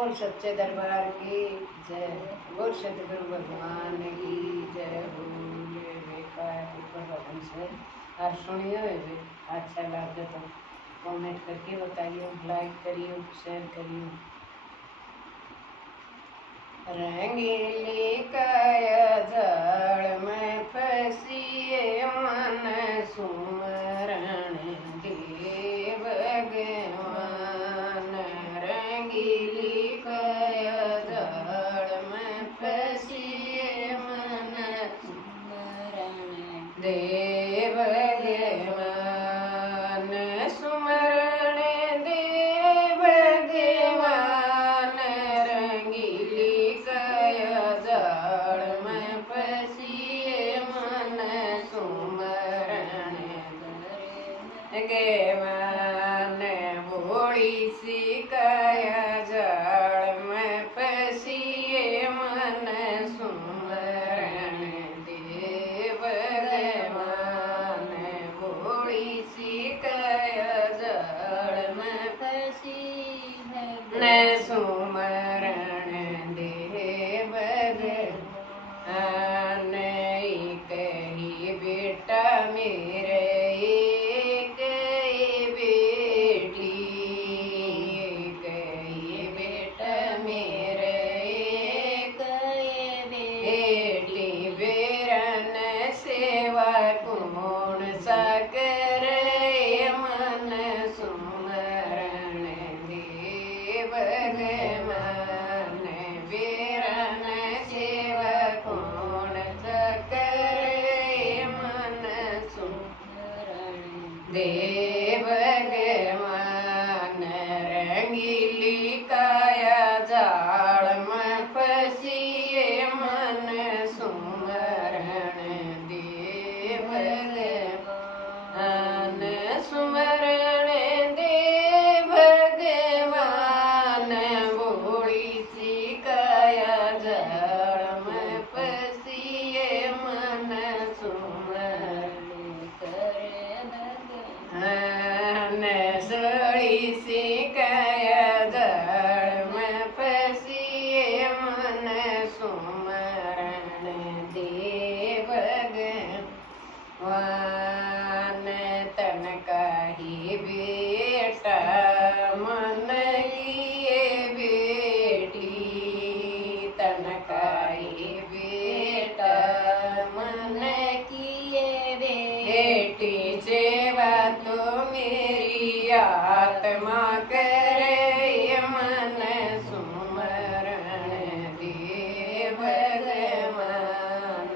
बोल सच्चे दरबार की जय, बोल सतगुरु भगवान की जय। बोले बेकार भगवान से आज सुनियो है, अच्छा लगे तो कमेंट करके बताइए, लाइक करिए, शेयर करिए। रंगीली काया जाड़ में फंसिए मन सुमरण दे भगवान। रंगीली काया जाड़ में फंसिए मन सुमरण दे भगवान। सुमरण दे भगवान। रंगीली काया जाड़ में फंसिए मन सुमरण गे मन। भोली सी काया जाड़ में फंसिए मन सुमरण दे भगवान। भोली सी काया जाड़ में फंसी न सुमरण दे भगवान। एक ही बेटा मेरे एक ही बेटी। एक ही बेटा मेरे एक ही बेटी। बेरन सेवा कौन सा करे मन सुमरण दे भगवान। बेरन सेवा कौन सा करे मन सुमरण दे भगवान। रंगीली काया जाड़ में फंसिए मन सुमरण दे भगवान। सुमरण दे भगवान। भोली सी काया जाड़ में फंसिए मन सुमरण करे भगवान। सोली सी काया जाड़ में फंसिए मन सुमरण दे भगवान। तन का ही बेटा मन लिए बेटी। तन का ही बेटा मन किए बेटी। सेवा तो मेरी आत्मा करे मन सुमरण दे भगवान।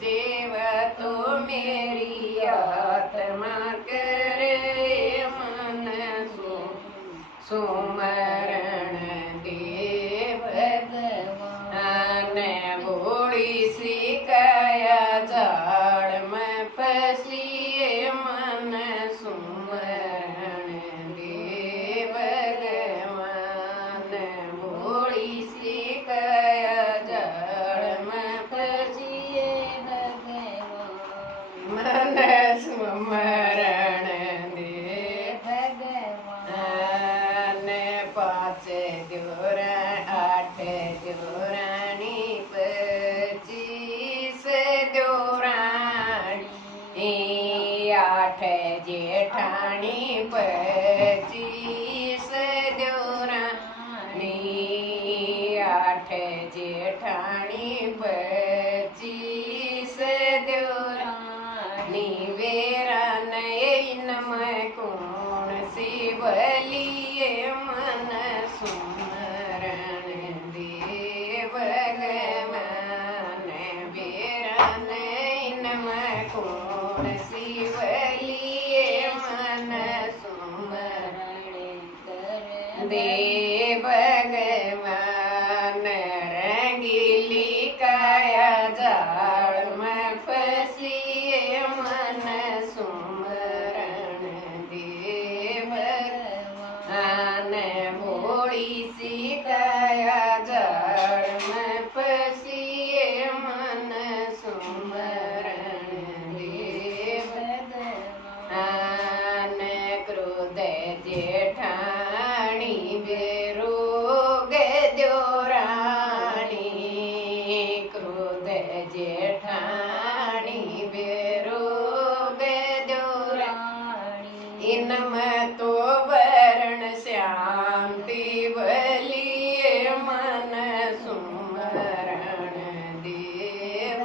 सेवा तो मेरी आत्मा करे मन सुमरण दे भगवान। भोली सी काया जाड़ में फंसिए मन सुमरण दे भगवान। भोली सी काया जाड़ में फंसिए भगवान मन सुमरण दे भगवान। 5 जोरा 8 जोरानी 25 जोरानी। 8 जेठानी 25 जोरानी। 8 जेठानी 25 जोरानी। वेरन इनमें कौन सी बलिए मन सुमरण दे भगवान। वेरन इनमें कौन सी बलिए मन सुमरण दे भगवान। रंगीली काया जाड़ में फंसिए मन सुमरण दे भगवान। भोली सी काया जाड़ में फंसिए मन सुमरण दे भगवान। क्रोध जेठानी बे इनमें तो वर्ण श्याम तिवलिए मन सुमरण देव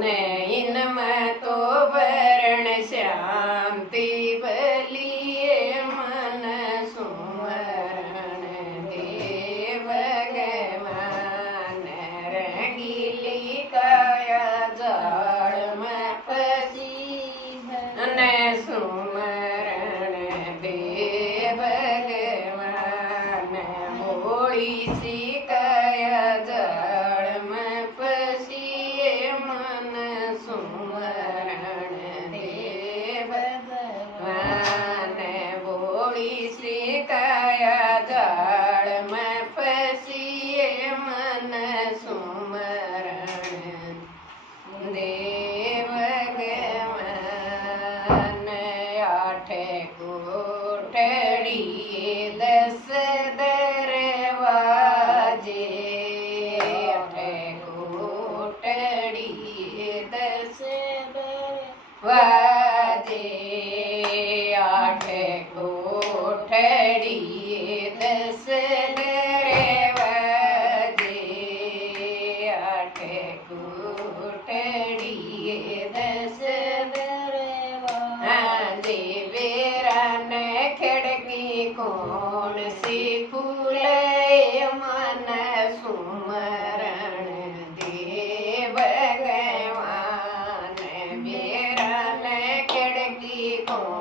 ने इनमें तो वर्ण श्याम तिवलिए मन सुमरण देव भगवान रंगीली काया जाड़ में पसी सुमरण देव भगवान मोड़ी सी काया जड़ में पसिए मन सुमरण देव भगवान मोड़ी सी काया जड़ में पसिए मन सुमरण देव कोठड़ी 10 दरवाजे 8 कोठड़ी 10 दरवाजे 8 कोठड़ी 10 दरवाजे 8 कोठड़ी 10 दरवाजे कौन सी फूले मन सुमरण देव भगवान बेरा न खिड़की कौन